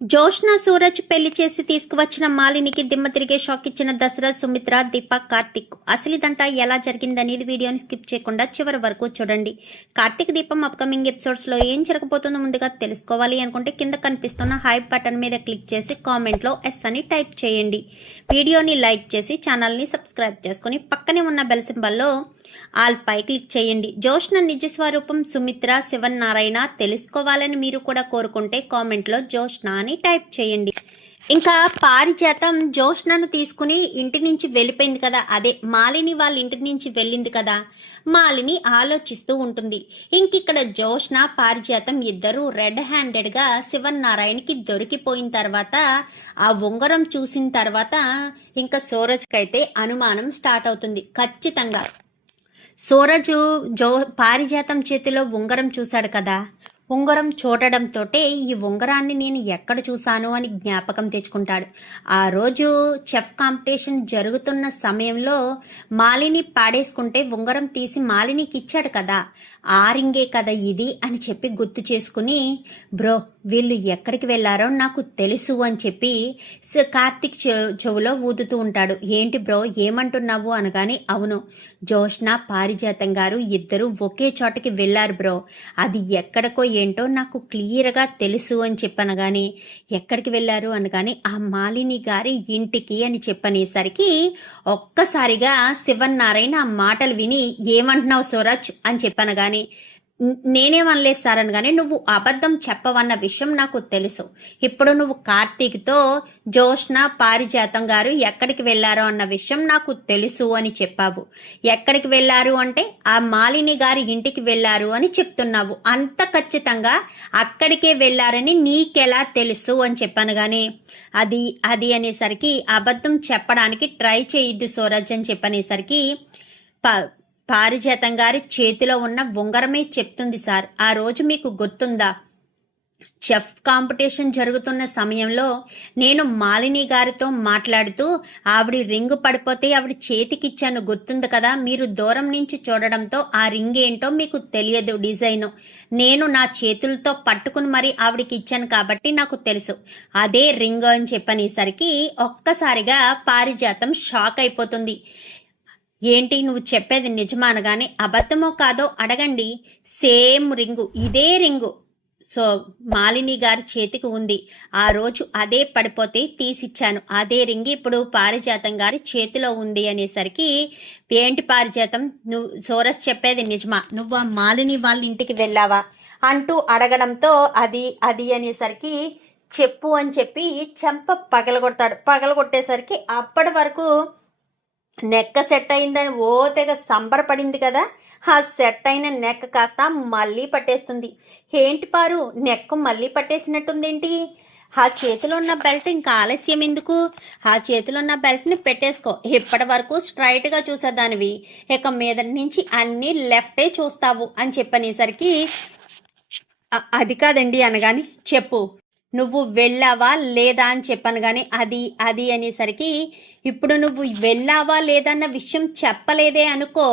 జోష్న సూరజ్ పెళ్లి చేసి తీసుకువచ్చిన మాలినికి దిమ్మ తిరిగే షాక్ ఇచ్చిన దశరథ్, సుమిత్ర, దీపక్, కార్తిక్. అసలు ఇదంతా ఎలా జరిగిందనేది వీడియోని స్కిప్ చేయకుండా చివరి వరకు చూడండి. కార్తిక్, దీపం అప్కమింగ్ ఎపిసోడ్స్ లో ఏం జరగబోతుందో ముందుగా తెలుసుకోవాలి అనుకుంటే కింద కనిపిస్తున్న హైప్ బటన్ మీద క్లిక్ చేసి కామెంట్ లో ఎస్ అని టైప్ చేయండి. వీడియోని లైక్ చేసి ఛానల్ ని సబ్స్క్రైబ్ చేసుకుని పక్కనే ఉన్న బెల్ సింబల్లో ఆల్ పై క్లిక్ చేయండి. జోష్న నిజ స్వరూపం సుమిత్ర, శివన్నారాయణ తెలుసుకోవాలని మీరు కూడా కోరుకుంటే కామెంట్లో జోష్న అని టైప్ చేయండి. ఇంకా పారిజాతం జోష్నను తీసుకుని ఇంటి నుంచి వెళ్ళిపోయింది కదా, అదే మాలిని వాళ్ళ ఇంటి నుంచి వెళ్ళింది కదా, మాలిని ఆలోచిస్తూ ఉంటుంది. ఇంకిక్కడ జోష్న పారిజాతం ఇద్దరు రెడ్ హ్యాండెడ్గా శివన్నారాయణకి దొరికిపోయిన తర్వాత ఆ ఉంగరం చూసిన తర్వాత ఇంకా సూరజ్కైతే అనుమానం స్టార్ట్ అవుతుంది. ఖచ్చితంగా సూరజ్ పారిజాతం చేతిలో ఉంగరం చూశాడు కదా, ఉంగరం చూడడంతో ఈ ఉంగరాన్ని నేను ఎక్కడ చూశాను అని జ్ఞాపకం తెచ్చుకుంటాడు. ఆ రోజు చెఫ్ కాంపిటీషన్ జరుగుతున్న సమయంలో మాలిని పాడేసుకుంటే ఉంగరం తీసి మాలినికి ఇచ్చాడు కదా, ఆ రింగే కదా ఇది అని చెప్పి గుర్తు చేసుకుని, బ్రో వీళ్ళు ఎక్కడికి వెళ్లారో నాకు తెలుసు అని చెప్పి కార్తిక్ చెవులో ఊదుతూ ఉంటాడు. ఏంటి బ్రో ఏమంటున్నావు అనగానే, అవును జోష్న పారిజాతం గారు ఇద్దరు ఒకే చోటకి వెళ్లారు బ్రో, అది ఎక్కడికో ఏంటో నాకు క్లియర్గా తెలుసు అని చెప్పనగానే, ఎక్కడికి వెళ్ళారు అనగానే ఆ మాలిని గారి ఇంటికి అని చెప్పనేసరికి ఒక్కసారిగా శివన్నారాయణ ఆ మాటలు విని, ఏమంటున్నావు సూరజ్ అని చెప్పనగానే, నేనేమనలేదు సార్ అనగానే, నువ్వు అబద్ధం చెప్పవన్న విషయం నాకు తెలుసు. ఇప్పుడు నువ్వు కార్తీక్తో జోష్న పారిజాతం గారు ఎక్కడికి వెళ్లారో అన్న విషయం నాకు తెలుసు అని చెప్పావు. ఎక్కడికి వెళ్లారు అంటే ఆ మాలిని గారి ఇంటికి వెళ్లారు అని చెప్తున్నావు. అంత ఖచ్చితంగా అక్కడికే వెళ్లారని నీకెలా తెలుసు అని చెప్పనగానే, అది అనేసరికి అబద్ధం చెప్పడానికి ట్రై చేయొద్దు సూరజ్ అని చెప్పనేసరికి, పారిజాతం గారి చేతిలో ఉన్న ఉంగరమే చెప్తుంది సార్. ఆ రోజు మీకు గుర్తుందా, చెఫ్ కాంపిటీషన్ జరుగుతున్న సమయంలో నేను మాలిని గారితో మాట్లాడుతూ ఆవిడ రింగు పడిపోతే ఆవిడ చేతికిచ్చాను గుర్తుంది కదా, మీరు దూరం నుంచి చూడడంతో ఆ రింగ్ ఏంటో మీకు తెలియదు డిజైను, నేను నా చేతులతో పట్టుకుని మరి ఆవిడకి ఇచ్చాను కాబట్టి నాకు తెలుసు, అదే రింగ్ అని చెప్పనేసరికి ఒక్కసారిగా పారిజాతం షాక్ అయిపోతుంది. ఏంటి నువ్వు చెప్పేది నిజమా అనగానే, అబద్ధమో కాదో అడగండి, సేమ్ రింగు ఇదే రింగు సో మాలిని గారి చేతికి ఉంది, ఆ రోజు అదే పడిపోతే తీసిచ్చాను, అదే రింగి ఇప్పుడు పారిజాతం గారి చేతిలో ఉంది అనేసరికి, ఏంటి పారిజాతం నువ్వు సూరజ్ చెప్పేది నిజమా, నువ్వు ఆ మాలిని వాళ్ళ ఇంటికి వెళ్ళావా అంటూ అడగడంతో అది అనేసరికి, చెప్పు అని చెప్పి చెంప పగలగొట్టేసరికి అప్పటి వరకు నెక్క సెట్ అయిందని ఓ తెగ సంబరపడింది కదా, ఆ సెట్ అయిన నెక్క కాస్త మళ్ళీ పట్టేస్తుంది. ఏంటి పారు నెక్క మళ్ళీ పట్టేసినట్టుందేంటి, ఆ చేతిలో ఉన్న బెల్ట్ ఇంకా ఆలస్యం ఎందుకు, ఆ చేతిలో ఉన్న బెల్ట్ని పెట్టేసుకో, ఇప్పటి వరకు స్ట్రైట్గా చూసేదానివి ఇక మీద నుంచి అన్నీ లెఫ్టే చూస్తావు అని చెప్పనేసరికి, అది కాదండి అనగాని, చెప్పు నువ్వు వెళ్ళావా లేదా అని చెప్పాను కానీ అది అనేసరికి, ఇప్పుడు నువ్వు వెళ్ళావా లేదన్న విషయం చెప్పలేదే అనుకో,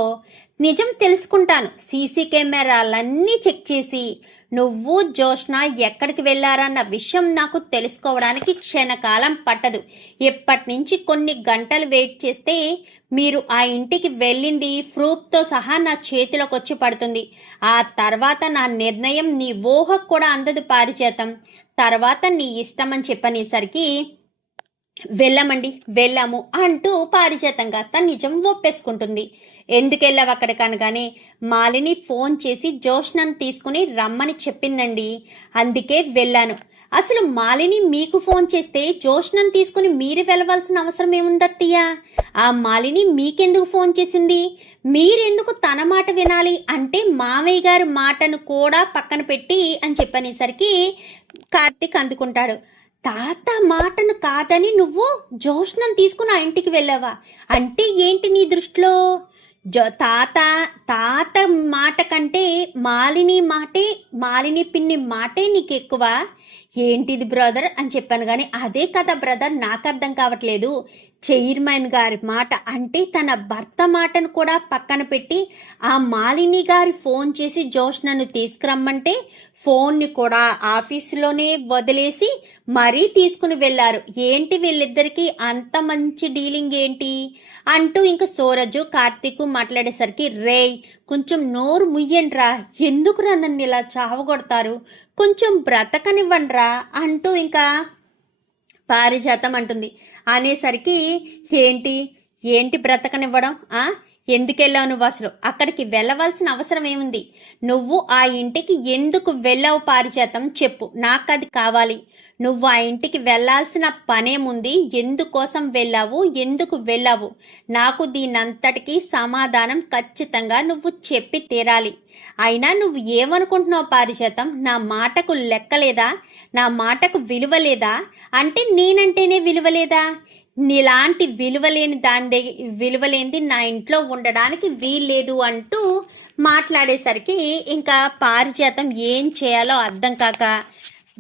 నిజం తెలుసుకుంటాను, సీసీ కెమెరాలన్నీ చెక్ చేసి నువ్వు జోష్న ఎక్కడికి వెళ్ళారన్న విషయం నాకు తెలుసుకోవడానికి క్షణకాలం పట్టదు, ఎప్పటి నుంచి కొన్ని గంటలు వెయిట్ చేస్తే మీరు ఆ ఇంటికి వెళ్ళింది ప్రూఫ్తో సహా నా చేతిలోకి వచ్చి పడుతుంది, ఆ తర్వాత నా నిర్ణయం నీ ఊహకు కూడా అందదు పారిజాతం, తర్వాత నీ ఇష్టం అని చెప్పనేసరికి, వెళ్ళాము అంటూ పారిజాతం కాస్త నిజం ఒప్పేసుకుంటుంది. ఎందుకు వెళ్ళావు అక్కడికి అనగానే, మాలిని ఫోన్ చేసి జోష్నను తీసుకుని రమ్మని చెప్పిందండి, అందుకే వెళ్ళాను. అసలు మాలిని మీకు ఫోన్ చేస్తే జోష్నను తీసుకుని మీరు వెళ్ళవలసిన అవసరం ఏముందత్తయ్య, ఆ మాలిని మీకెందుకు ఫోన్ చేసింది, మీరెందుకు తన మాట వినాలి అంటే మామయ్య గారి మాటను కూడా పక్కన పెట్టి అని చెప్పనేసరికి కార్తిక్ అందుకుంటాడు. తాత మాటను కాదని నువ్వు జోష్నను తీసుకుని ఆ ఇంటికి వెళ్ళావా అంటే ఏంటి నీ దృష్టిలో, తాత మాట కంటే మాలిని పిన్ని మాటే నీకు ఎక్కువ, ఏంటిది బ్రదర్ అని చెప్పాను. కానీ అదే కదా బ్రదర్, నాకు అర్థం కావట్లేదు. చైర్మన్ గారి మాట అంటే తన భర్త మాటను కూడా పక్కన పెట్టి ఆ మాలిని గారి ఫోన్ చేసి జోష్నను తీసుకురమ్మంటే ఫోన్ని కూడా ఆఫీసులోనే వదిలేసి మరీ తీసుకుని వెళ్ళారు. ఏంటి వీళ్ళిద్దరికి అంత మంచి డీలింగ్ ఏంటి అంటూ ఇంకా సూరజ్ కార్తీక్ మాట్లాడేసరికి, రేయ్ కొంచెం నోరు ముయ్యండ్రా, ఎందుకురా నన్ను ఇలా చావగొడతారు, కొంచెం బ్రతకనివ్వండ్రా అంటూ ఇంకా పారిజాతం అంటుంది. అనేసరికి ఏంటి ఏంటి బ్రతకనివ్వడం, ఎందుకు వెళ్ళావు నువ్వు, అసలు అక్కడికి వెళ్ళవలసిన అవసరం ఏముంది, నువ్వు ఆ ఇంటికి ఎందుకు వెళ్ళావు పారిజాతం చెప్పు, నాకు అది కావాలి. నువ్వు ఆ ఇంటికి వెళ్ళాల్సిన పనేముంది, ఎందుకోసం వెళ్ళావు, ఎందుకు వెళ్ళావు, నాకు దీనంతటికీ సమాధానం ఖచ్చితంగా నువ్వు చెప్పి తీరాలి. అయినా నువ్వు ఏమనుకుంటున్నావు పారిజాతం, నా మాటకు లెక్కలేదా, నా మాటకు విలువ లేదా, అంటే నేనంటేనే విలువ లేదా, నీలాంటి విలువలేనిది నా ఇంట్లో ఉండడానికి వీల్లేదు అంటూ మాట్లాడేసరికి ఇంకా పారిజాతం ఏం చేయాలో అర్థం కాక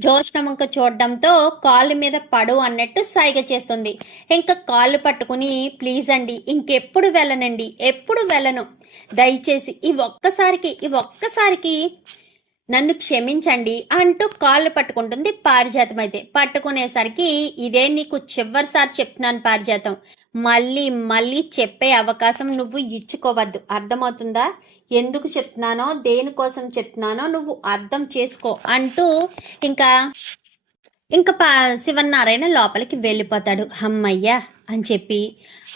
జోష్నవంక చూడడంతో కాళ్ళ మీద పడు అన్నట్టు సైగ చేస్తుంది. ఇంకా కాళ్ళు పట్టుకుని, ప్లీజ్ అండి ఇంకెప్పుడు వెళ్ళనండి, ఎప్పుడు వెళ్ళను, దయచేసి ఈ ఒక్కసారికి నన్ను క్షమించండి అంటూ కాళ్ళు పట్టుకుంటుంది పారిజాతం. అయితే పట్టుకునేసరికి, ఇదే నీకు చివరిసారి చెప్తున్నాను పారిజాతం, మళ్ళీ చెప్పే అవకాశం నువ్వు ఇచ్చుకోవద్దు, అర్థమవుతుందా, ఎందుకు చెప్తున్నానో దేనికోసం చెప్తున్నానో నువ్వు అర్థం చేసుకో అంటూ ఇంకా శివనారాయణ లోపలికి వెళ్ళిపోతాడు. అమ్మయ్యా అని చెప్పి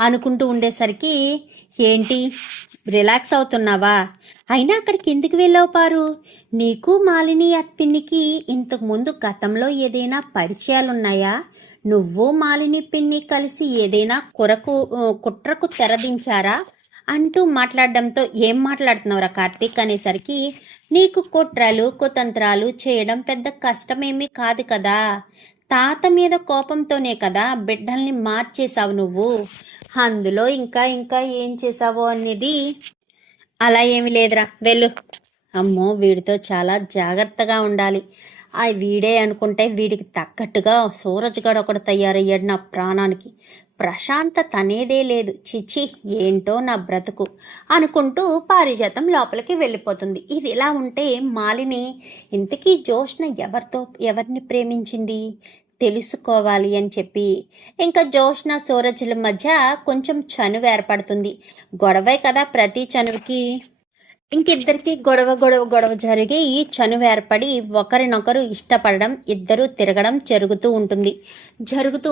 అనుకుంటూ ఉండేసరికి, ఏంటి రిలాక్స్ అవుతున్నావా, అయినా అక్కడికి ఎందుకు వెళ్ళావు పారు, నీకు మాలిని అత్పిన్నికి ఇంతకుముందు గతంలో ఏదైనా పరిచయాలున్నాయా, నువ్వు మాలిని పిన్ని కలిసి ఏదైనా కుట్రకు తెరదించారా అంటూ మాట్లాడడంతో, ఏం మాట్లాడుతున్నావురా కార్తీక్ అనేసరికి, నీకు కుట్రలు కుతంత్రాలు చేయడం పెద్ద కష్టమేమీ కాదు కదా, తాత మీద కోపంతోనే కదా బిడ్డల్ని మార్చేశావు నువ్వు, అందులో ఇంకా ఏం చేసావో అనేది అలా ఏమి లేదురా, వెళ్ళు. అమ్మో వీడితో చాలా జాగ్రత్తగా ఉండాలి, వీడే అనుకుంటే వీడికి తగ్గట్టుగా సూరజ్ గడు ఒకడు తయారయ్యాడు నా ప్రాణానికి, ప్రశాంతత అనేదే లేదు, చిచి ఏంటో నా బ్రతుకు అనుకుంటూ పారిజాతం లోపలికి వెళ్ళిపోతుంది. ఇది ఇలా ఉంటే మాలిని ఇంతకీ జోష్న ఎవరిని ప్రేమించింది తెలుసుకోవాలి అని చెప్పి ఇంకా జోష్న సూరజ్ల మధ్య కొంచెం చనువు ఏర్పడుతుంది. గొడవే కదా, ప్రతి చనువుకి ఇంకిద్దరికి గొడవ జరిగి ఈ చనువు ఏర్పడి ఒకరినొకరు ఇష్టపడడం, ఇద్దరు తిరగడం జరుగుతూ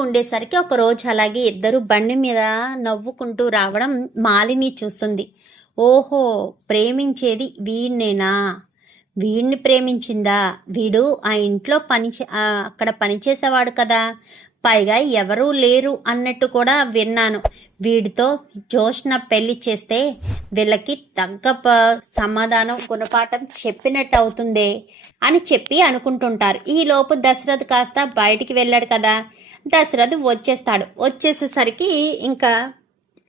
ఉండేసరికి ఒక రోజు అలాగే ఇద్దరు బండి మీద నవ్వుకుంటూ రావడం మాలిని చూస్తుంది. ఓహో ప్రేమించేది వీడినేనా, వీడిని ప్రేమించిందా, వీడు ఆ ఇంట్లో అక్కడ పనిచేసేవాడు కదా, పైగా ఎవరూ లేరు అన్నట్టు కూడా విన్నాను, వీడితో జోష్న పెళ్లి చేస్తే వీళ్ళకి తగ్గ సమాధానం గుణపాఠం చెప్పినట్టు అవుతుందే అని చెప్పి అనుకుంటుంటారు. ఈలోపు దశరథ్ కాస్త బయటికి వెళ్ళాడు కదా, దశరథ్ వచ్చేసేసరికి ఇంకా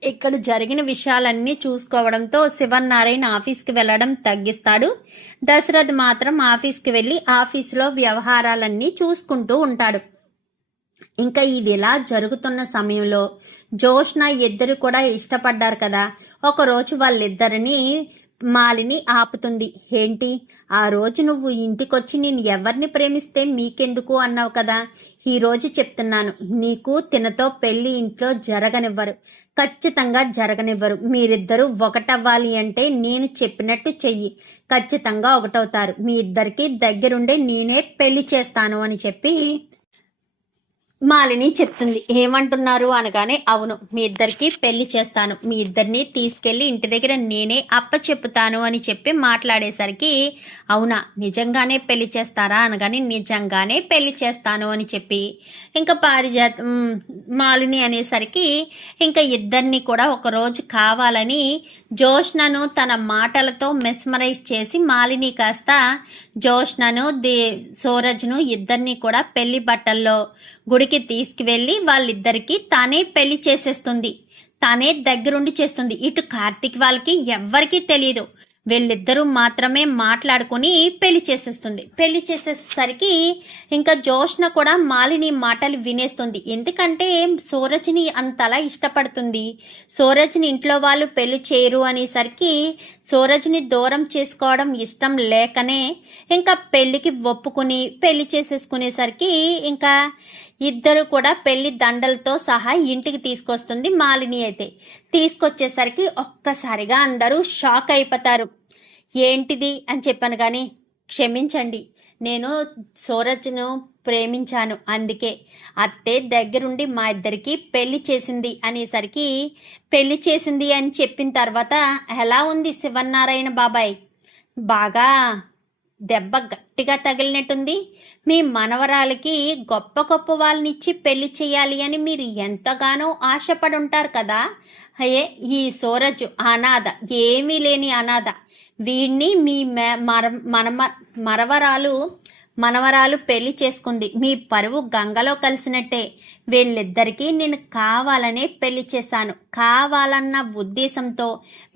ఇక్కడ జరిగిన విషయాలన్నీ చూసుకోవడంతో శివనారాయణ ఆఫీస్కి వెళ్ళడం తగ్గిస్తాడు. దశరథ్ మాత్రం ఆఫీస్కి వెళ్ళి ఆఫీసులో వ్యవహారాలన్నీ చూసుకుంటూ ఉంటాడు. ఇంకా ఇది ఇలా జరుగుతున్న సమయంలో జోష్న ఇద్దరు కూడా ఇష్టపడ్డారు కదా, ఒకరోజు వాళ్ళిద్దరిని మాలిని ఆపుతుంది. ఏంటి ఆ రోజు నువ్వు ఇంటికొచ్చి నేను ఎవరిని ప్రేమిస్తే మీకెందుకు అన్నావు కదా, ఈ రోజు చెప్తున్నాను, నీకు తినతో పెళ్లి ఇంట్లో జరగనివ్వరు, ఖచ్చితంగా జరగనివ్వరు, మీరిద్దరూ ఒకటవ్వాలి అంటే నేను చెప్పినట్టు చెయ్యి, ఖచ్చితంగా ఒకటవుతారు, మీ ఇద్దరికి దగ్గరుండే నేనే పెళ్లి చేస్తాను అని చెప్పి మాలిని చెప్తుంది. ఏమంటున్నారు అనగానే, అవును మీ ఇద్దరికి పెళ్లి చేస్తాను, మీ ఇద్దరిని తీసుకెళ్లి ఇంటి దగ్గర నేనే చెప్పుతాను అని చెప్పి మాట్లాడేసరికి, అవునా నిజంగానే పెళ్లి చేస్తారా అనగానే, నిజంగానే పెళ్లి చేస్తాను అని చెప్పి ఇంకా పారిజాతం మాలిని అనేసరికి ఇంకా ఇద్దరిని కూడా ఒకరోజు కావాలని జోష్నను తన మాటలతో మెస్మరైజ్ చేసి మాలిని కాస్త జోష్నను సూరజ్ను ఇద్దరిని కూడా పెళ్లి బట్టల్లో గుడికి తీసుకువెళ్ళి వాళ్ళిద్దరికి తానే పెళ్లి చేసేస్తుంది, తానే దగ్గరుండి చేస్తుంది. ఇటు కార్తీక్ వాళ్ళకి ఎవ్వరికీ తెలియదు. వీళ్ళిద్దరూ మాత్రమే మాట్లాడుకుని పెళ్లి చేసేస్తుంది. పెళ్లి చేసేసరికి ఇంకా జోష్న కూడా మాలిని మాటలు వినేస్తుంది. ఎందుకంటే సూరజ్ని అంతలా ఇష్టపడుతుంది. సూరజ్ని ఇంట్లో వాళ్ళు పెళ్లి చేయరు అనేసరికి సూరజ్ని దూరం చేసుకోవడం ఇష్టం లేకనే ఇంకా పెళ్లికి ఒప్పుకుని పెళ్లి చేసేసుకునేసరికి ఇంకా ఇద్దరు కూడా పెళ్లి దండలతో సహా ఇంటికి తీసుకొస్తుంది మాలిని. అయితే తీసుకొచ్చేసరికి ఒక్కసారిగా అందరూ షాక్ అయిపోతారు. ఏంటిది అని చెప్పాను కానీ, క్షమించండి, నేను సూరజ్ను ప్రేమించాను, అందుకే అత్తే దగ్గరుండి మా ఇద్దరికి పెళ్లి చేసింది అనేసరికి, పెళ్లి చేసింది అని చెప్పిన తర్వాత ఎలా ఉంది శివనారాయణ బాబాయ్? బాగా దెబ్బ గట్టిగా తగిలినట్టుంది. మీ మనవరాలకి గొప్ప గొప్ప వాళ్ళనిచ్చి పెళ్లి చేయాలి అని మీరు ఎంతగానో ఆశపడి ఉంటారు కదా. అయ్యే ఈ సూరజ్ అనాథ, ఏమీ లేని అనాథ. వీడిని మీ మనవరాలు పెళ్లి చేసుకుంది. మీ పరువు గంగలో కలిసినట్టే. వీళ్ళిద్దరికీ నేను కావాలనే పెళ్లి చేశాను. కావాలన్న ఉద్దేశంతో,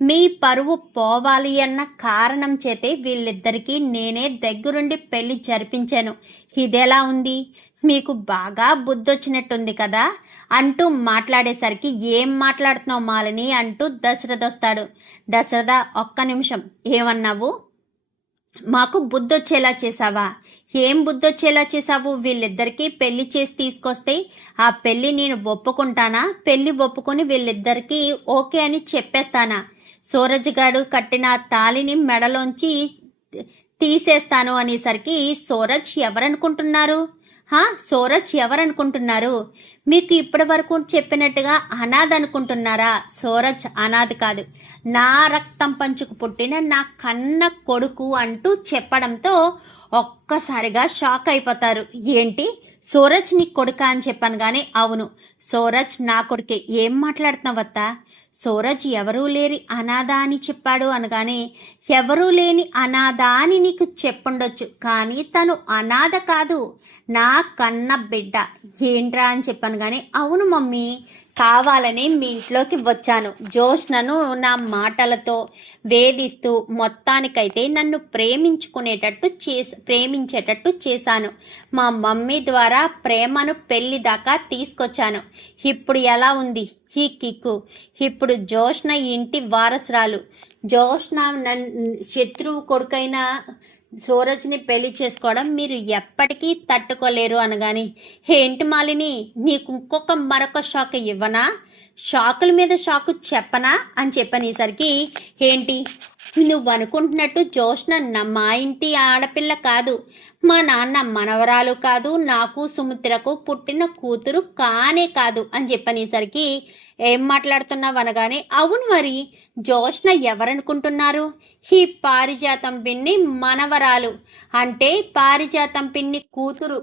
మీ పరువు పోవాలి అన్న కారణం చేతే వీళ్ళిద్దరికీ నేనే దగ్గరుండి పెళ్లి జరిపించాను. ఇదెలా ఉంది? మీకు బాగా బుద్ధొచ్చినట్టుంది కదా అంటూ మాట్లాడేసరికి, ఏం మాట్లాడుతున్నావు మాలిని అంటూ దశరథ వస్తాడు. దశరథ, ఒక్క నిమిషం, ఏమన్నావు? మాకు బుద్ధొచ్చేలా చేసావా? ఏం బుద్ధొచ్చేలా చేసావు? వీళ్ళిద్దరికీ పెళ్లి చేసి తీసుకొస్తే ఆ పెళ్లి నేను ఒప్పుకుంటానా? పెళ్లి ఒప్పుకొని వీళ్ళిద్దరికీ ఓకే అని చెప్పేస్తానా? సూరజ్ గాడు కట్టిన తాళిని మెడలోంచి తీసేస్తాను అనేసరికి, సూరజ్ ఎవరనుకుంటున్నారు? సూరజ్ ఎవరనుకుంటున్నారు? మీకు ఇప్పటి వరకు చెప్పినట్టుగా అనాథ అనుకుంటున్నారా? సూరజ్ అనాథ కాదు, నా రక్తం పంచుకు పుట్టిన నా కన్న కొడుకు అంటూ చెప్పడంతో ఒక్కసారిగా షాక్ అయిపోతారు. ఏంటి, సూరజ్ నీ కొడుక అని చెప్పాను కానీ, అవును సూరజ్ నా కొడుకే. ఏం మాట్లాడుతున్నావత్తా? సూరజ్ ఎవరూ లేని అనాథ అని చెప్పాడు అనగానే, ఎవరూ లేని అనాథ అని నీకు చెప్పుండొచ్చు, కానీ తను అనాథ కాదు, నా కన్న బిడ్డ. ఏంట్రా అని చెప్పాను కానీ, అవును మమ్మీ, కావాలని మీ ఇంట్లోకి వచ్చాను. జోష్నను నా మాటలతో వేధిస్తూ మొత్తానికైతే నన్ను ప్రేమించేటట్టు చేశాను. మా మమ్మీ ద్వారా ప్రేమను పెళ్లి దాకా తీసుకొచ్చాను. ఇప్పుడు ఎలా ఉంది ఈ కిక్కు? ఇప్పుడు జోష్న ఇంటి వారసురాలు. జోష్న శత్రువు కొడుకైన సూరజ్ని పెళ్లి చేసుకోవడం మీరు ఎప్పటికీ తట్టుకోలేరు అనగాని, ఏంటి మాలిని, నీకు మరొక షాక్ ఇవ్వనా? షాకుల మీద షాకు చెప్పనా అని చెప్పనేసరికి, ఏంటి నువ్వు అనుకుంటున్నట్టు జోష్న మా ఇంటి ఆడపిల్ల కాదు, మా నాన్న మనవరాలు కాదు, నాకు సుమిత్రకు పుట్టిన కూతురు కానే కాదు అని చెప్పనేసరికి, ఏం మాట్లాడుతున్నావు అనగానే, అవును మరి జోష్న ఎవరనుకుంటున్నారు? ఈ పారిజాతం పిన్ని మనవరాలు, అంటే పారిజాతం పిన్ని కూతురు,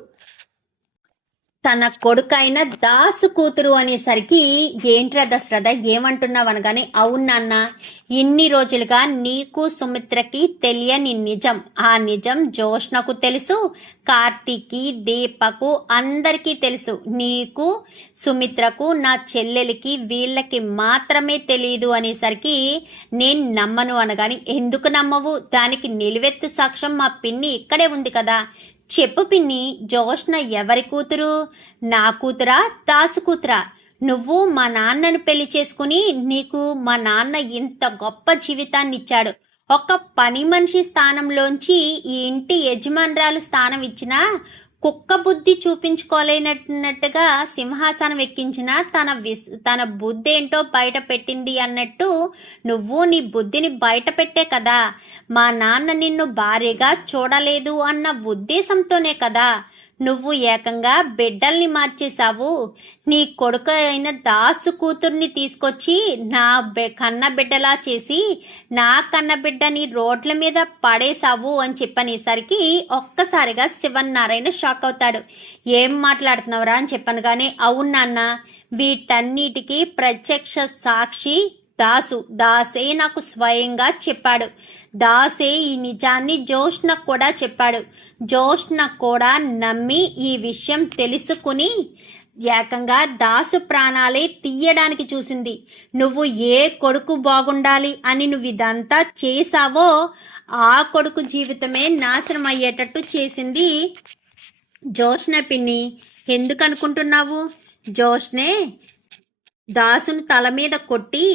తన కొడుకైన దాసు కూతురు అనేసరికి, ఏంట్రా దశరథ ఏమంటున్నావు అనగానే, అవును నాన్న, ఇన్ని రోజులుగా నీకు సుమిత్రకి తెలియని నిజం, ఆ నిజం జోష్నకు తెలుసు, కార్తీకి, దీపకు అందరికీ తెలుసు. నీకు, సుమిత్రకు, నా చెల్లెలికి, వీళ్ళకి మాత్రమే తెలియదు అనేసరికి, నేను నమ్మను అనగాని, ఎందుకు నమ్మవు? దానికి నిలువెత్తు సాక్ష్యం మా పిన్ని ఇక్కడే ఉంది కదా. చెప్పు పిన్ని, జోష్న ఎవరి కూతురు? నా కూతురా, దాసు కూతురా? నువ్వు మా నాన్నను పెళ్లి చేసుకుని, నీకు మా నాన్న ఇంత గొప్ప జీవితాన్ని ఇచ్చాడు. ఒక పని మనిషి స్థానంలోంచి ఈ ఇంటి యజమానురాలు స్థానం ఇచ్చినా, కుక్క బుద్ధి చూపించుకోలేనట్టుగా సింహాసనం ఎక్కించిన తన బుద్ధి ఏంటో బయట పెట్టింది అన్నట్టు నువ్వు నీ బుద్ధిని బయట పెట్టే కదా మా నాన్న నిన్ను భార్యగా చూడలేదు అన్న ఉద్దేశంతోనే కదా నువ్వు ఏకంగా బిడ్డల్ని మార్చేశావు. నీ కొడుకు అయిన దాసు కూతుర్ని తీసుకొచ్చి నా కన్న బిడ్డలా చేసి నా కన్న బిడ్డని రోడ్ల మీద పడేశావు అని చెప్పనేసరికి ఒక్కసారిగా శివనారాయణ షాక్ అవుతాడు. ఏం మాట్లాడుతున్నావురా అని చెప్పాను కానీ, అవును నాన్న, వీటన్నిటికీ ప్రత్యక్ష సాక్షి దాసే నాకు స్వయంగా చెప్పాడు. దాసే ఈ నిజాన్ని జోష్నకు కూడా చెప్పాడు. జోష్న కూడా నమ్మి ఈ విషయం తెలుసుకుని ఏకంగా దాసు ప్రాణాలే తీయడానికి చూసింది. నువ్వు ఏ కొడుకు బాగుండాలి అని నువ్వు ఇదంతా చేశావో ఆ కొడుకు జీవితమే నాశనం అయ్యేటట్టు చేసింది జోష్న పిన్ని. ఎందుకు అనుకుంటున్నావు? జోష్నే దాసును తల మీద కొట్టి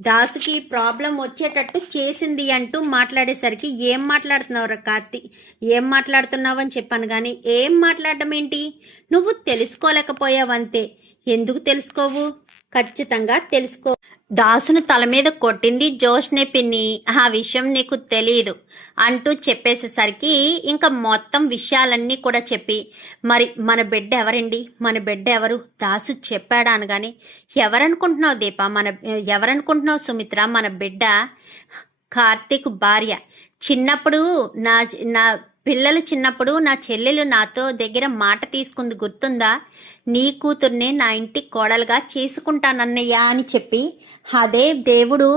దాసుకి ప్రాబ్లం వచ్చేటట్టు చేసింది అంటూ మాట్లాడేసరికి ఏం మాట్లాడుతున్నావురా కార్తి, ఏం మాట్లాడుతున్నావు అని చెప్పాను కానీ ఏం మాట్లాడడం ఏంటి? నువ్వు తెలుసుకోలేకపోయావంతే. ఎందుకు తెలుసుకోవు? ఖచ్చితంగా తెలుసుకో. దాసును తల మీద కొట్టింది జోష్నే పిన్ని, ఆ విషయం నీకు తెలియదు అంటూ చెప్పేసేసరికి ఇంకా మొత్తం విషయాలన్నీ కూడా చెప్పి, మరి మన బిడ్డ ఎవరండి, మన బిడ్డ ఎవరు దాసు చెప్పాడా అనగానే, ఎవరనుకుంటున్నావు దీప, ఎవరనుకుంటున్నావు సుమిత్ర, మన బిడ్డ కార్తీక్ భార్య. చిన్నప్పుడు నా పిల్లలు చిన్నప్పుడు నా చెల్లెలు నాతో దగ్గర మాట తీసుకుంది గుర్తుందా? నీ కూతుర్నే నా ఇంటి కోడలుగా చేసుకుంటానన్నయ్య అని చెప్పి అదే దేవుడు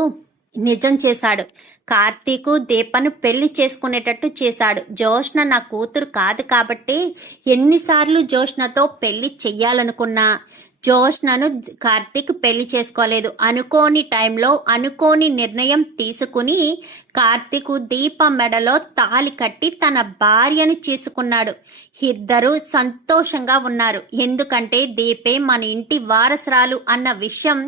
నిజం చేశాడు. కార్తీకు దీపను పెళ్లి చేసుకునేటట్టు చేశాడు. జోష్న నా కూతురు కాదు కాబట్టి ఎన్నిసార్లు జోష్నతో పెళ్లి చెయ్యాలనుకున్నా జోష్నను కార్తీక్ పెళ్లి చేసుకోలేదు. అనుకోని టైంలో అనుకోని నిర్ణయం తీసుకుని కార్తీక్ దీప మెడలో తాళి కట్టి తన భార్యను చేసుకున్నాడు. ఇద్దరు సంతోషంగా ఉన్నారు. ఎందుకంటే దీపే మన ఇంటి వారసురాలు అన్న విషయం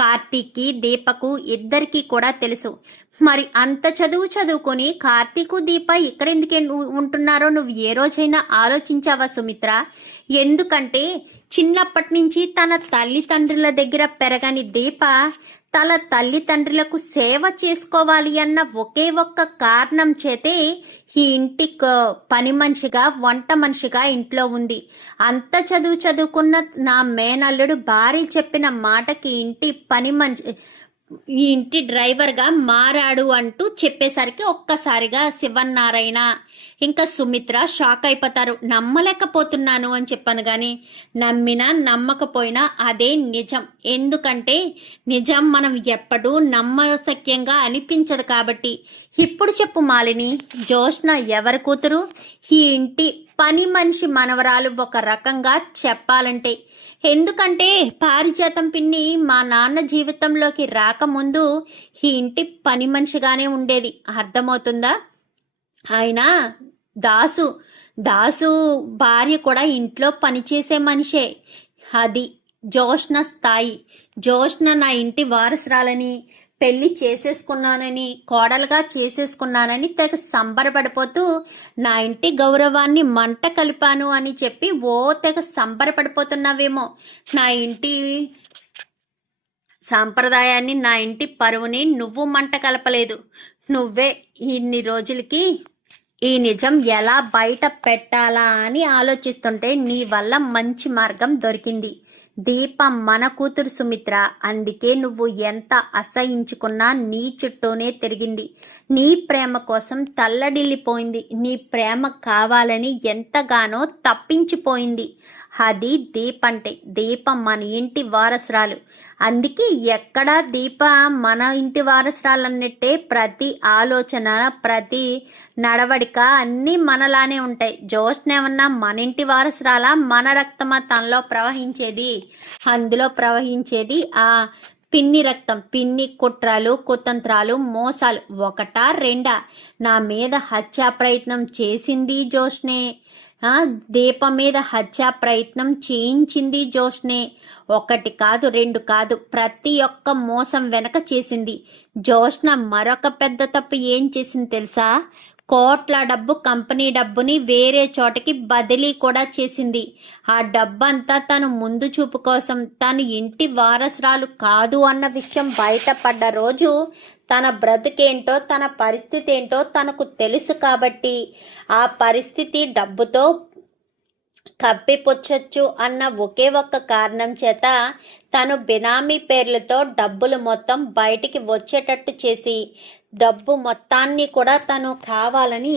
కార్తీక్కి దీపకు ఇద్దరికీ కూడా తెలుసు. మరి అంత చదువుకొని కార్తీకు దీప ఇక్కడెందుకే ఉంటున్నారో నువ్వు ఏ రోజైనా ఆలోచించావా సుమిత్ర? ఎందుకంటే చిన్నప్పటి నుంచి తన తల్లిదండ్రుల దగ్గర పెరగని దీప తన తల్లిదండ్రులకు సేవ చేసుకోవాలి అన్న ఒకే ఒక్క కారణం చేతే ఈ ఇంటి పని మనిషిగా వంట మనిషిగా ఇంట్లో ఉంది. అంత చదువుకున్న నా మేనల్లుడు భార్య చెప్పిన మాటకి ఇంటి పని మనిషి ఈ ఇంటి డ్రైవర్గా మారాడు అంటూ చెప్పేసరికి ఒక్కసారిగా శివన్నారాయణ ఇంకా సుమిత్ర షాక్ అయిపోతారు. నమ్మలేకపోతున్నాను అని చెప్పాను కానీ నమ్మినా నమ్మకపోయినా అదే నిజం. ఎందుకంటే నిజం మనం ఎప్పుడూ నమ్మశక్యంగా అనిపించదు కాబట్టి. ఇప్పుడు చెప్పు మాలిని, జోష్న ఎవరి కూతురు? ఈ ఇంటి పని మనిషి మనవరాలు ఒక రకంగా చెప్పాలంటే. ఎందుకంటే పారిజాతం పిన్ని మా నాన్న జీవితంలోకి రాకముందు ఈ ఇంటి పని మనిషిగానే ఉండేది. అర్థమవుతుందా? ఆయన దాసు భార్య కూడా ఇంట్లో పనిచేసే మనిషే. అది జోష్న స్థాయి. జోష్న నా ఇంటి వారసురాలని పెళ్లి చేసేసుకున్నానని కోడలుగా చేసేసుకున్నానని తెగ సంబరపడిపోతూ నా ఇంటి గౌరవాన్ని మంట కలిపాను అని చెప్పి తెగ సంబరపడిపోతున్నావేమో. నా ఇంటి సాంప్రదాయాన్ని నా ఇంటి పరువుని నువ్వు మంట కలపలేదు. నువ్వే ఇన్ని రోజులకి ఈ నిజం ఎలా బయట పెట్టాలా అని ఆలోచిస్తుంటే నీ వల్ల మంచి మార్గం దొరికింది. దీప మన కూతురు సుమిత్ర. అందుకే నువ్వు ఎంత అసహించుకున్నా నీ చుట్టూనే తిరిగింది. నీ ప్రేమ కోసం తల్లడిల్లిపోయింది. నీ ప్రేమ కావాలని ఎంతగానో తప్పించిపోయింది. అది దీప అంటే. దీప మన ఇంటి వారసురాలు. అందుకే ఎక్కడా దీప మన ఇంటి వారసురాలన్నట్టే ప్రతి ఆలోచన ప్రతి నడవడిక అన్నీ మనలానే ఉంటాయి. జోష్న ఏమన్నా మన ఇంటి వారసురాలా? మన రక్తమా తనలో ప్రవహించేది? అందులో ప్రవహించేది ఆ పిన్ని రక్తం. పిన్ని కుట్రలు కుతంత్రాలు మోసాలు ఒకటా రెండా? నా మీద హత్యా ప్రయత్నం చేసింది జోష్నే. దీప మీద హత్యా ప్రయత్నం చేయించింది జోష్నే. ఒకటి కాదు రెండు కాదు, ప్రతి ఒక్క మోసం వెనక చేసింది. జోష్న మరొక పెద్ద తప్పు ఏం చేసింది తెలుసా? కోట్ల డబ్బు కంపెనీ డబ్బుని వేరే చోటకి బదిలీ కూడా చేసింది. ఆ డబ్బంతా తను ముందు చూపు కోసం తను ఇంటి వారసురాలు కాదు అన్న విషయం బయటపడ్డ రోజు తన బ్రతుకేంటో తన పరిస్థితి ఏంటో తనకు తెలుసు కాబట్టి ఆ పరిస్థితి డబ్బుతో కప్పిపుచ్చొచ్చు అన్న ఒకే ఒక్క కారణం చేత తను బినామీ పేర్లతో డబ్బులు మొత్తం బయటికి వచ్చేటట్టు చేసి డబ్బు మొత్తాన్ని కూడా తను కావాలని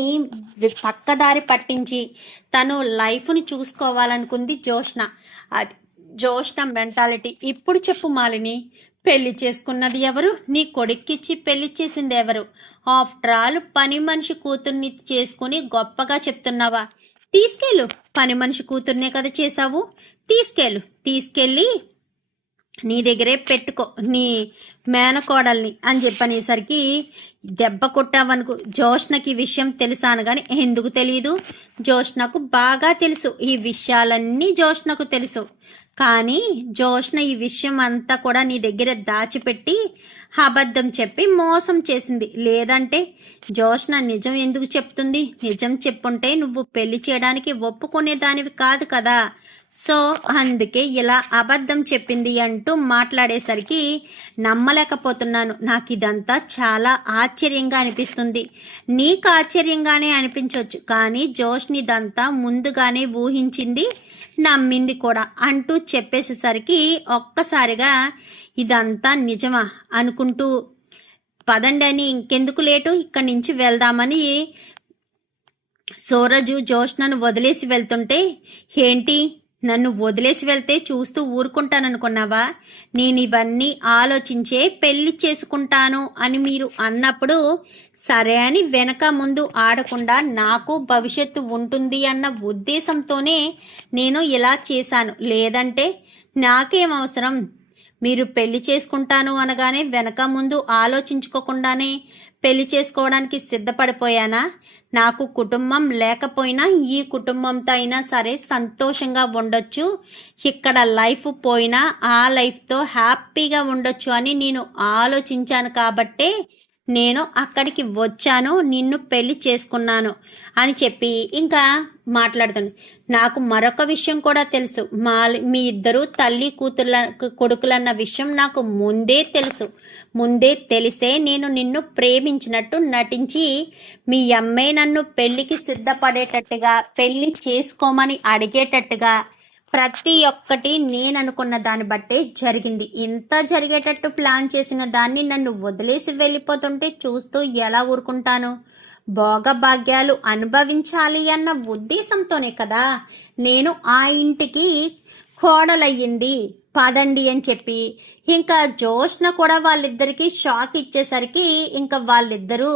పక్కదారి పట్టించి తను లైఫ్ని చూసుకోవాలనుకుంది జోష్న. అది జోష్న మెంటాలిటీ. ఇప్పుడు చెప్పు మాలిని, పెళ్లి చేసుకున్నది ఎవరు? నీ కొడుక్కిచ్చి పెళ్లి చేసింది ఎవరు? ఆఫ్టర్ ఆల్ పని మనిషి కూతుర్ని చేసుకుని గొప్పగా చెప్తున్నావా? తీసుకెళ్ళు, పని మనిషి కూతుర్నే కదా చేశావు, తీసుకెళ్ళి నీ దగ్గరే పెట్టుకో నీ మేనకోడల్ని అని చెప్పనేసరికి దెబ్బ కొట్టావనుకో. జోష్నకి విషయం తెలుసాను కానీ ఎందుకు తెలియదు, జోష్నకు బాగా తెలుసు, ఈ విషయాలన్నీ జోష్నకు తెలుసు. కానీ జోష్న ఈ విషయం అంతా కూడా నీ దగ్గర దాచిపెట్టి అబద్ధం చెప్పి మోసం చేసింది. లేదంటే జోష్న నిజం ఎందుకు చెప్తుంది? నిజం చెప్పుంటే నువ్వు పెళ్లి చేయడానికి ఒప్పుకునేదానివి కాదు కదా. సో అందుకే ఇలా అబద్ధం చెప్పింది అంటూ మాట్లాడేసరికి నమ్మలేకపోతున్నాను. నాకు ఇదంతా చాలా ఆశ్చర్యంగా అనిపిస్తుంది. నీకు ఆశ్చర్యంగానే అనిపించవచ్చు, కానీ జోష్ని ఇదంతా ముందుగానే ఊహించింది, నమ్మింది కూడా అంటూ చెప్పేసేసరికి ఒక్కసారిగా ఇదంతా నిజమా అనుకుంటూ పదండి అని ఇంకెందుకు లేటు ఇక్కడి నుంచి వెళ్దామని సూరజు జోష్నను వదిలేసి వెళ్తుంటే, ఏంటి నన్ను వదిలేసి వెళ్తే చూస్తూ ఊరుకుంటాననుకున్నావా? నేను ఇవన్నీ ఆలోచించే పెళ్లి చేసుకుంటాను అని మీరు అన్నప్పుడు సరే అని వెనక ముందు ఆడకుండా నాకు భవిష్యత్తు ఉంటుంది అన్న ఉద్దేశంతోనే నేను ఇలా చేశాను. లేదంటే నాకేం అవసరం? మీరు పెళ్లి చేసుకుంటాను అనగానే వెనక ముందు ఆలోచించుకోకుండానే పెళ్లి చేసుకోవడానికి సిద్ధపడిపోయానా? నాకు కుటుంబం లేకపోయినా ఈ కుటుంబంతో అయినా సరే సంతోషంగా ఉండొచ్చు, ఇక్కడ లైఫ్ పోయినా ఆ లైఫ్తో హ్యాపీగా ఉండొచ్చు అని నేను ఆలోచించాను కాబట్టే నేను అక్కడికి వచ్చాను, నిన్ను పెళ్లి చేసుకున్నాను అని చెప్పి ఇంకా మాట్లాడుతాను. నాకు మరొక విషయం కూడా తెలుసు, మీ ఇద్దరు తల్లి కొడుకులన్న విషయం నాకు ముందే తెలిసే నేను నిన్ను ప్రేమించినట్టు నటించి మీ అమ్మే నన్ను పెళ్లికి సిద్ధపడేటట్టుగా, పెళ్లి చేసుకోమని అడిగేటట్టుగా ప్రతి ఒక్కటి నేను అనుకున్న దాన్ని బట్టే జరిగింది. ఇంత జరిగేటట్టు ప్లాన్ చేసిన దాన్ని నన్ను వదిలేసి వెళ్ళిపోతుంటే చూస్తూ ఎలా ఊరుకుంటాను? భోగభాగ్యాలు అనుభవించాలి అన్న ఉద్దేశంతోనే కదా నేను ఆ ఇంటికి కోడలయ్యింది. పదండి అని చెప్పి ఇంకా జోష్న కూడా వాళ్ళిద్దరికి షాక్ ఇచ్చేసరికి ఇంకా వాళ్ళిద్దరూ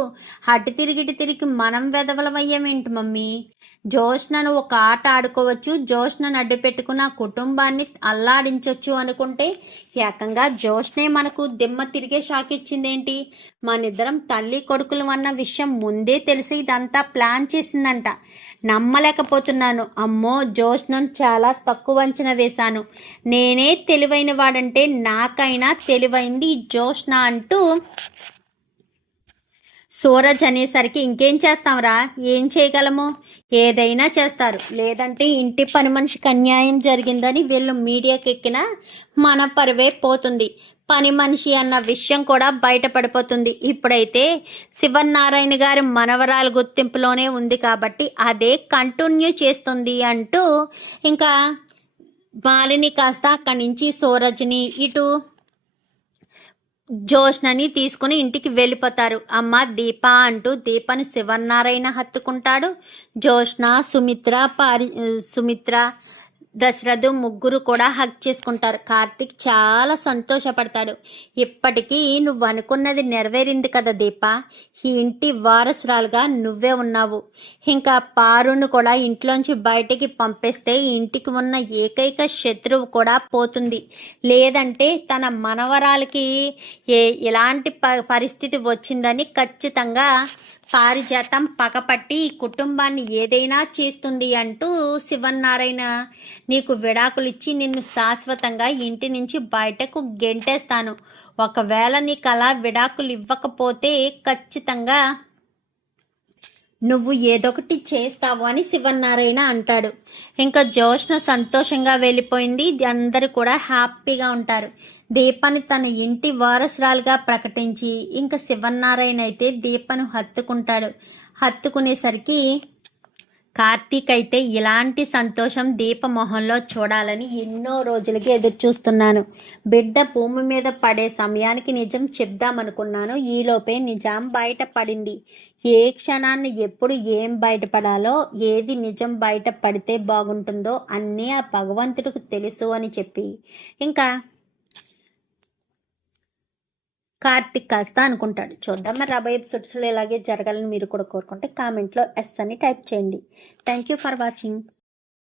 అటు తిరిగి మనం వెదవలమయ్యామేంటి మమ్మీ? జోష్నను ఒక ఆట ఆడుకోవచ్చు, జోష్నను అడ్డు పెట్టుకున్న కుటుంబాన్ని అల్లాడించవచ్చు అనుకుంటే ఏకంగా జోష్నే మనకు దిమ్మ తిరిగే షాక్ ఇచ్చిందేంటి? మనిద్దరం తల్లి కొడుకులు అన్న విషయం ముందే తెలిసి ఇదంతా ప్లాన్ చేసిందంట. నమ్మలేకపోతున్నాను. అమ్మో, జోష్నను చాలా తక్కువ అంచనా వేశాను. నేనే తెలివైన వాడంటే నాకైనా తెలివైంది జోష్న అంటూ సూరజ్ అనేసరికి ఇంకేం చేస్తాంరా, ఏం చేయగలము? ఏదైనా చేస్తారు. లేదంటే ఇంటి పని మనిషికి అన్యాయం జరిగిందని వీళ్ళు మీడియాకి ఎక్కినా మన పరువే పోతుంది, పని మనిషి అన్న విషయం కూడా బయటపడిపోతుంది. ఇప్పుడైతే శివనారాయణ గారి మనవరాలు గుర్తింపులోనే ఉంది కాబట్టి అదే కంటిన్యూ చేస్తుంది అంటూ ఇంకా మాలిని కాస్త అక్కడి నుంచి సూరజ్ని ఇటు జోష్నని తీసుకుని ఇంటికి వెళ్ళిపోతారు. అమ్మ దీప అంటూ దీపని శివనారాయణ హత్తుకుంటాడు. జోష్న, సుమిత్ర, దశరథు ముగ్గురు కూడా హగ్ చేసుకుంటారు. కార్తిక్ చాలా సంతోషపడతాడు. ఇప్పటికీ నువ్వు అనుకున్నది నెరవేరింది కదా దీప, ఈ ఇంటి వారసురాలుగా నువ్వే ఉన్నావు. ఇంకా పారును కూడా ఇంట్లోంచి బయటికి పంపేస్తే ఇంటికి ఉన్న ఏకైక శత్రువు కూడా పోతుంది. లేదంటే తన మనవరాలకి ఎలాంటి పరిస్థితి వచ్చిందని ఖచ్చితంగా పారిజాతం పగపట్టి కుటుంబాన్ని ఏదైనా చేస్తుంది అంటూ శివనారాయణ నీకు విడాకులిచ్చి నిన్ను శాశ్వతంగా ఇంటి నుంచి బయటకు గెంటేస్తాను. ఒకవేళ నీకు అలా విడాకులు ఇవ్వకపోతే ఖచ్చితంగా నువ్వు ఏదొకటి చేస్తావు అని శివనారాయణ అంటాడు. ఇంకా జోష్న సంతోషంగా వెళ్ళిపోయింది. అందరూ కూడా హ్యాపీగా ఉంటారు. దీపని తన ఇంటి వారసురాలుగా ప్రకటించి ఇంకా శివనారాయణ అయితే దీపను హత్తుకుంటాడు. హత్తుకునేసరికి కార్తీక్ అయితే ఇలాంటి సంతోషం దీప మొహంలో చూడాలని ఎన్నో రోజులకి ఎదురు చూస్తున్నాను. బిడ్డ భూమి మీద పడే సమయానికి నిజం చెప్దామనుకున్నాను. ఈలోపే నిజం బయటపడింది. ఏ క్షణాన్ని ఎప్పుడు ఏం బయటపడాలో, ఏది నిజం బయట పడితే బాగుంటుందో అన్నీ ఆ భగవంతుడికి తెలుసు అని చెప్పి ఇంకా కార్తిక్ కాస్త అనుకుంటాడు. చూద్దాం మరి రాబోయే ఎపిసోడ్స్లో ఇలాగే జరగాలని మీరు కూడా కోరుకుంటే కామెంట్లో ఎస్ అని టైప్ చేయండి. Thank you for watching.